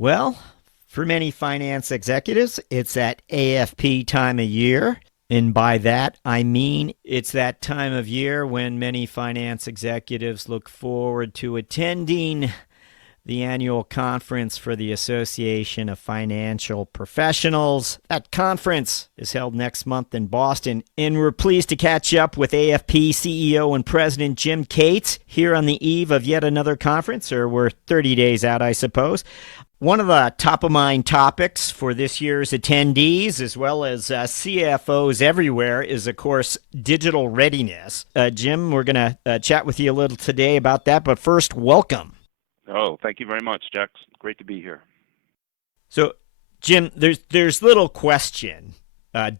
Well, for many finance executives, it's that AFP time of year. And by that, I mean it's that time of year when many finance executives look forward to attending the annual conference for the Association of Financial Professionals. That conference is held next month in Boston, and we're pleased to catch up with AFP CEO and President Jim Kaitz here on the eve of yet another conference, or we're 30 days out, I suppose. One of the top-of-mind topics for this year's attendees, as well as CFOs everywhere, is, of course, digital readiness. Jim, we're going to chat with you a little today about that, but first, welcome. Oh, thank you very much, Jack. Great to be here. So, Jim, there's little question.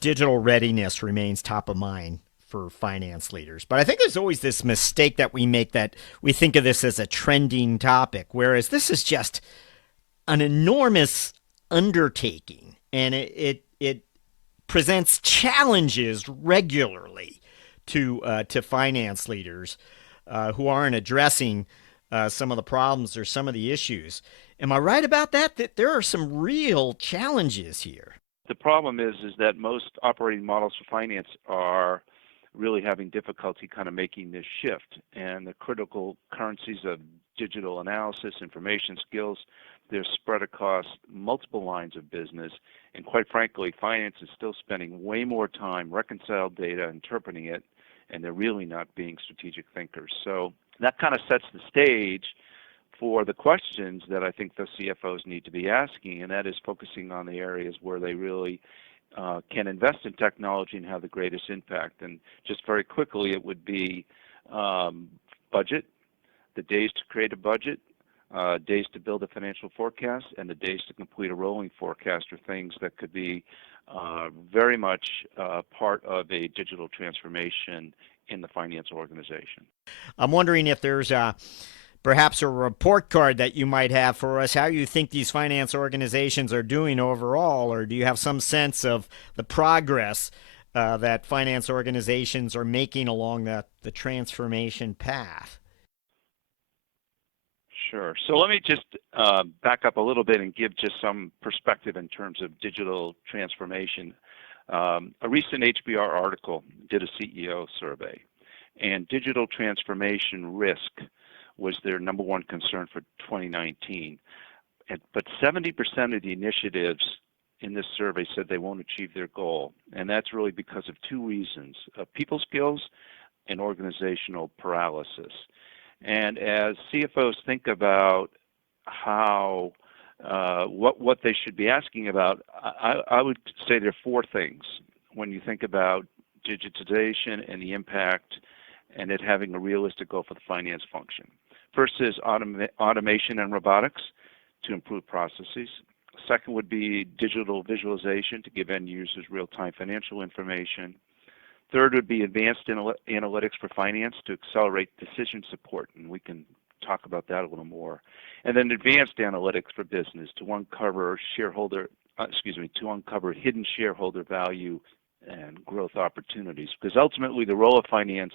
Digital readiness remains top of mind for finance leaders. But I think there's always this mistake that we make that we think of this as a trending topic, whereas this is just an enormous undertaking, and it presents challenges regularly to finance leaders who aren't addressing some of the problems or some of the issues. Am I right about that? That there are some real challenges here. The problem is that most operating models for finance are really having difficulty kind of making this shift, and the critical currencies of digital analysis, information skills, they're spread across multiple lines of business, and quite frankly, finance is still spending way more time reconciling data, interpreting it, and they're really not being strategic thinkers. So that kind of sets the stage for the questions that I think the CFOs need to be asking, and that is focusing on the areas where they really can invest in technology and have the greatest impact. And just very quickly, it would be budget, the days to create a budget, days to build a financial forecast, and the days to complete a rolling forecast are things that could be very much part of a digital transformation in the finance organization. I'm wondering if there's perhaps a report card that you might have for us, how you think these finance organizations are doing overall, or do you have some sense of the progress that finance organizations are making along the transformation path? Sure. So let me just back up a little bit and give just some perspective in terms of digital transformation. A recent HBR article did a CEO survey, and digital transformation risk was their number one concern for 2019. But 70% of the initiatives in this survey said they won't achieve their goal, and that's really because of two reasons: people skills and organizational paralysis. And as CFOs think about how what they should be asking about, I would say there are four things when you think about digitization and the impact and it having a realistic goal for the finance function. First is automation and robotics to improve processes. Second would be digital visualization to give end users real-time financial information. Third would be advanced analytics for finance to accelerate decision support, and we can talk about that a little more. And then advanced analytics for business to uncover hidden shareholder value and growth opportunities. Because ultimately, the role of finance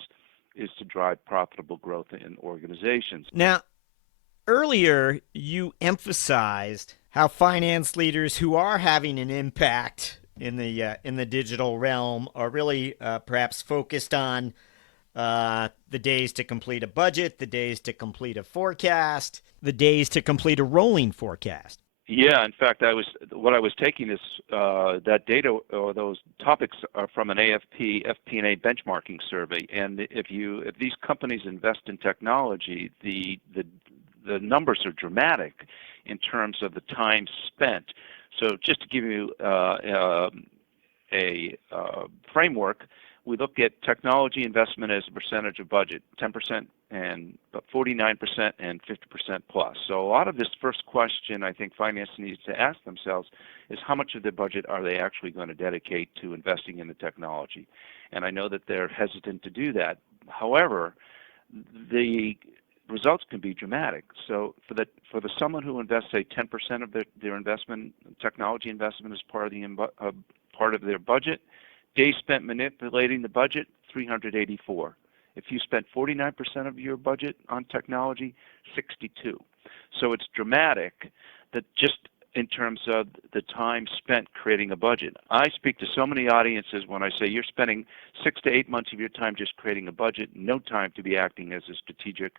is to drive profitable growth in organizations. Now, earlier you emphasized how finance leaders who are having an impact in the digital realm are really perhaps focused on the days to complete a budget, the days to complete a forecast, the days to complete a rolling forecast. Yeah, in fact, what I was taking is that data or those topics are from an AFP FP&A benchmarking survey, and if these companies invest in technology, the numbers are dramatic in terms of the time spent. So just to give you a framework, we look at technology investment as a percentage of budget, 10% and 49% and 50% plus. So a lot of this first question I think finance needs to ask themselves is how much of their budget are they actually going to dedicate to investing in the technology? And I know that they're hesitant to do that. However, the results can be dramatic. So for someone who invests, say, 10% of their investment, technology investment as part of their budget, days spent manipulating the budget, 384. If you spent 49% of your budget on technology, 62. So it's dramatic that just in terms of the time spent creating a budget. I speak to so many audiences when I say you're spending 6 to 8 months of your time just creating a budget, no time to be acting as a strategic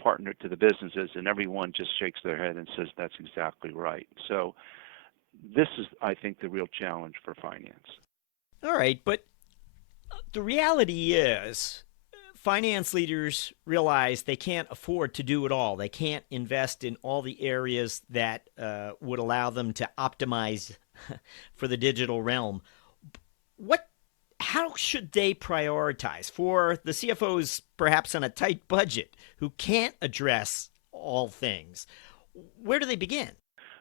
partner to the businesses, and everyone just shakes their head and says that's exactly right. So this is, I think, the real challenge for finance. All right, but the reality is finance leaders realize they can't afford to do it all. They can't invest in all the areas that would allow them to optimize for the digital realm. How should they prioritize for the CFOs, perhaps on a tight budget, who can't address all things? Where do they begin?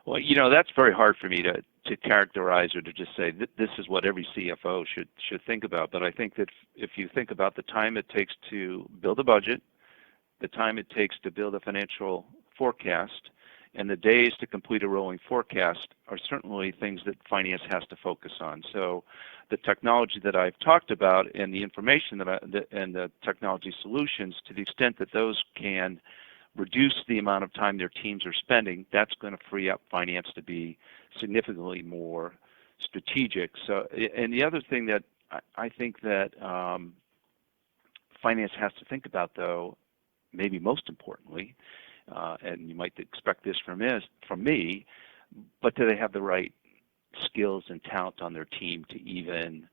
Well, that's very hard for me to characterize or to just say that this is what every CFO should think about. But I think that if you think about the time it takes to build a budget, the time it takes to build a financial forecast, and the days to complete a rolling forecast are certainly things that finance has to focus on. So the technology that I've talked about and the information and the technology solutions, to the extent that those can reduce the amount of time their teams are spending, that's going to free up finance to be significantly more strategic. So, and the other thing that I think that finance has to think about, though, maybe most importantly, and you might expect this from me, but do they have the right skills and talent on their team to even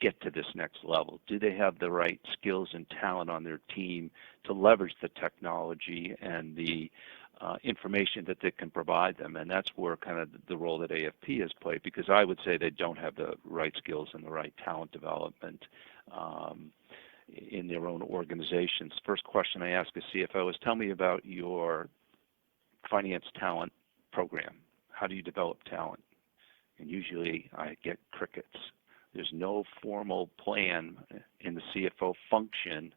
get to this next level? Do they have the right skills and talent on their team to leverage the technology and the information that they can provide them? And that's where kind of the role that AFP has played, because I would say they don't have the right skills and the right talent development in their own organizations. First question I ask a CFO is, tell me about your finance talent program. How do you develop talent? And usually I get crickets. There's no formal plan in the CFO function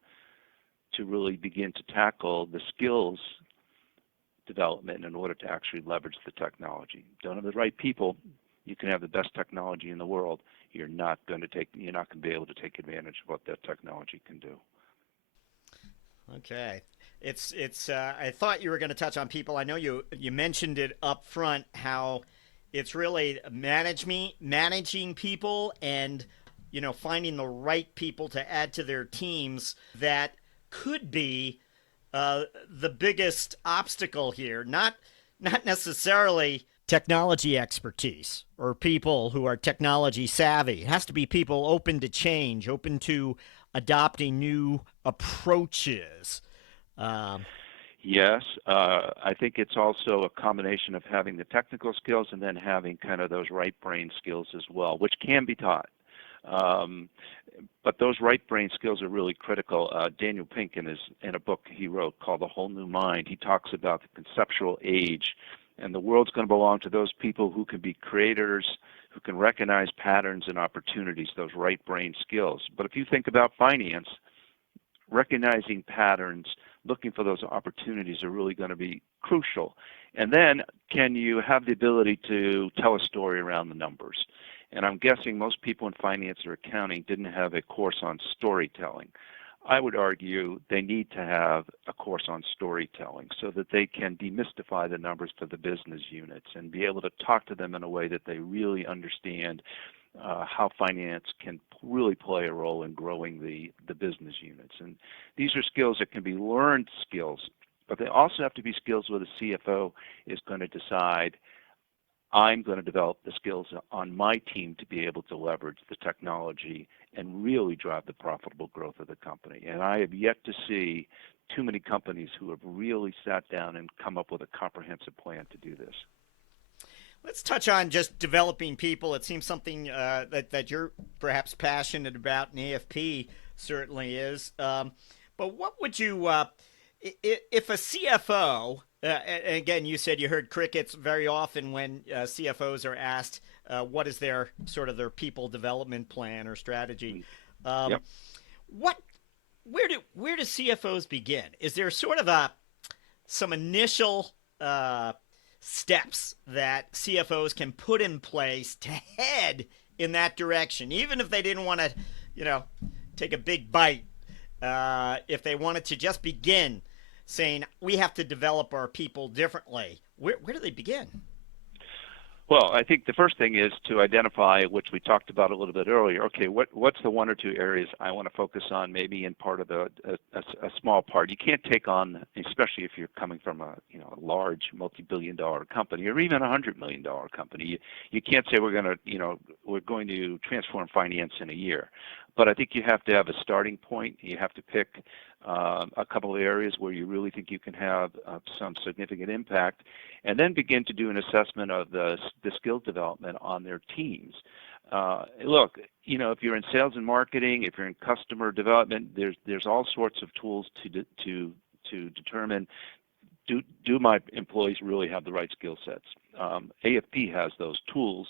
to really begin to tackle the skills development in order to actually leverage the technology. Don't have the right people, you can have the best technology in the world. You're not going to be able to take advantage of what that technology can do. Okay. It's I thought you were going to touch on people. I know you mentioned it up front, how it's really managing people and finding the right people to add to their teams that could be the biggest obstacle here. Not necessarily technology expertise or people who are technology savvy. It has to be people open to change, open to adopting new approaches. Yes, I think it's also a combination of having the technical skills and then having kind of those right brain skills as well, which can be taught. But those right brain skills are really critical. Daniel Pink, in a book he wrote called The Whole New Mind, he talks about the conceptual age, and the world's going to belong to those people who can be creators, who can recognize patterns and opportunities, those right brain skills. But if you think about finance, recognizing patterns, looking for those opportunities are really going to be crucial. And then, can you have the ability to tell a story around the numbers? And I'm guessing most people in finance or accounting didn't have a course on storytelling. I would argue they need to have a course on storytelling so that they can demystify the numbers for the business units and be able to talk to them in a way that they really understand how finance can really play a role in growing the business units. And these are skills that can be learned skills, but they also have to be skills where the CFO is going to decide, I'm going to develop the skills on my team to be able to leverage the technology and really drive the profitable growth of the company. And I have yet to see too many companies who have really sat down and come up with a comprehensive plan to do this. Let's touch on just developing people. It seems something that you're perhaps passionate about, and AFP certainly is. But what would you, if a CFO, and again, you said you heard crickets very often when CFOs are asked what is their people development plan or strategy. Yep. Where do CFOs begin? Is there sort of some initial steps that CFOs can put in place to head in that direction, even if they didn't want to, take a big bite? If they wanted to just begin saying we have to develop our people differently, where do they begin? Well, I think the first thing is to identify, which we talked about a little bit earlier. Okay, what's the one or two areas I want to focus on, maybe in part of a small part. You can't take on, especially if you're coming from a large multi-billion-dollar company or even $100 million company. You can't say we're going to transform finance in a year. But I think you have to have a starting point. You have to pick a couple of areas where you really think you can have some significant impact, and then begin to do an assessment of the skill development on their teams. Look, if you're in sales and marketing, if you're in customer development, there's all sorts of tools to determine, do my employees really have the right skill sets? AFP has those tools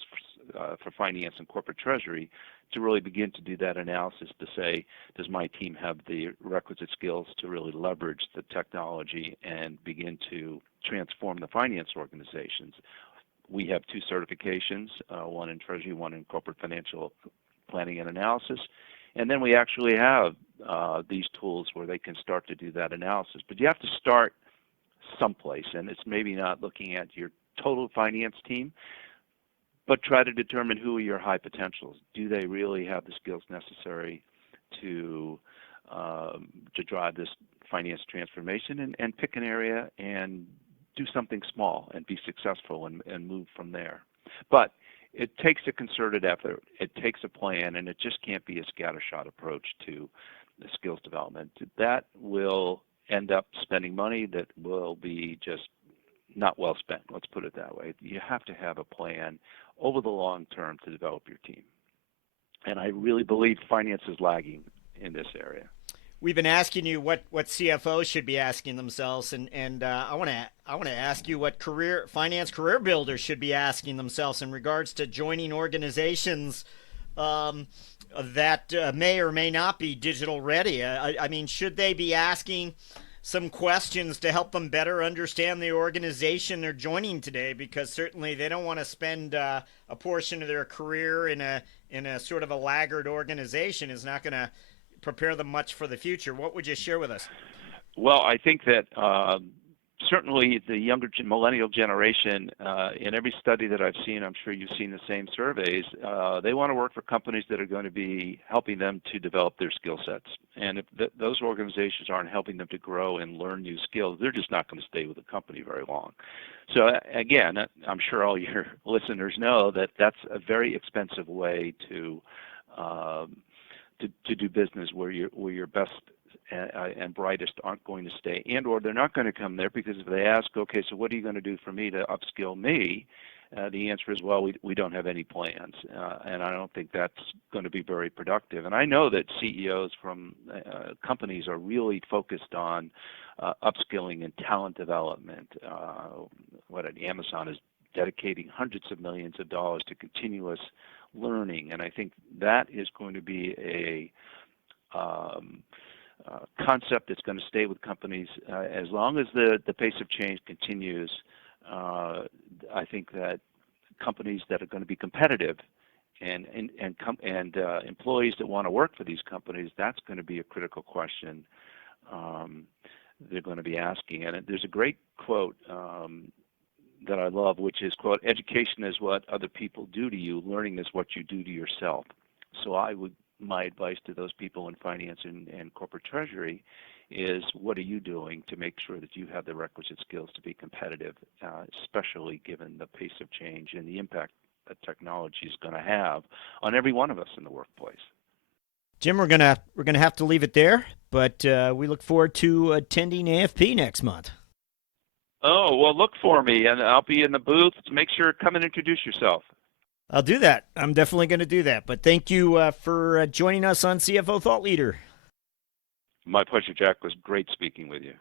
for finance and corporate treasury to really begin to do that analysis to say, does my team have the requisite skills to really leverage the technology and begin to transform the finance organizations? We have 2 certifications, one in treasury, one in corporate financial planning and analysis. And then we actually have these tools where they can start to do that analysis. But you have to start someplace, and it's maybe not looking at your total finance team, but try to determine who are your high potentials. Do they really have the skills necessary to drive this finance transformation, and pick an area and do something small and be successful and move from there. But it takes a concerted effort. It takes a plan, and it just can't be a scattershot approach to the skills development. That will end up spending money that will be just not well spent. Let's put it that way. You have to have a plan over the long term to develop your team. And I really believe finance is lagging in this area. We've been asking you what CFOs should be asking themselves, and I want to ask you what finance career builders should be asking themselves in regards to joining organizations that may or may not be digital ready. I mean, should they be asking some questions to help them better understand the organization they're joining today? Because certainly they don't want to spend a portion of their career in a sort of a laggard organization. Is not going to prepare them much for the future. What would you share with us? Well, I think that certainly the younger millennial generation, in every study that I've seen, I'm sure you've seen the same surveys, they want to work for companies that are going to be helping them to develop their skill sets. And if those organizations aren't helping them to grow and learn new skills, they're just not going to stay with the company very long. So again, I'm sure all your listeners know that that's a very expensive way to do business, where your best and brightest aren't going to stay, and or they're not going to come there, because if they ask, okay, so what are you going to do for me to upskill me? The answer is, well, we don't have any plans, and I don't think that's going to be very productive. And I know that CEOs from companies are really focused on upskilling and talent development. Amazon is dedicating hundreds of millions of dollars to continuous learning, and I think that is going to be a concept that's going to stay with companies as long as the pace of change continues. I think that companies that are going to be competitive and employees that want to work for these companies, that's going to be a critical question they're going to be asking. And there's a great quote that I love, which is, quote, "Education is what other people do to you. Learning is what you do to yourself." So my advice to those people in finance and corporate treasury is, what are you doing to make sure that you have the requisite skills to be competitive, especially given the pace of change and the impact that technology is going to have on every one of us in the workplace. Jim, we're gonna have to leave it there, but we look forward to attending AFP next month. Oh, well, look for me, and I'll be in the booth. Make sure to come and introduce yourself. I'll do that. I'm definitely going to do that. But thank you for joining us on CFO Thought Leader. My pleasure, Jack. It was great speaking with you.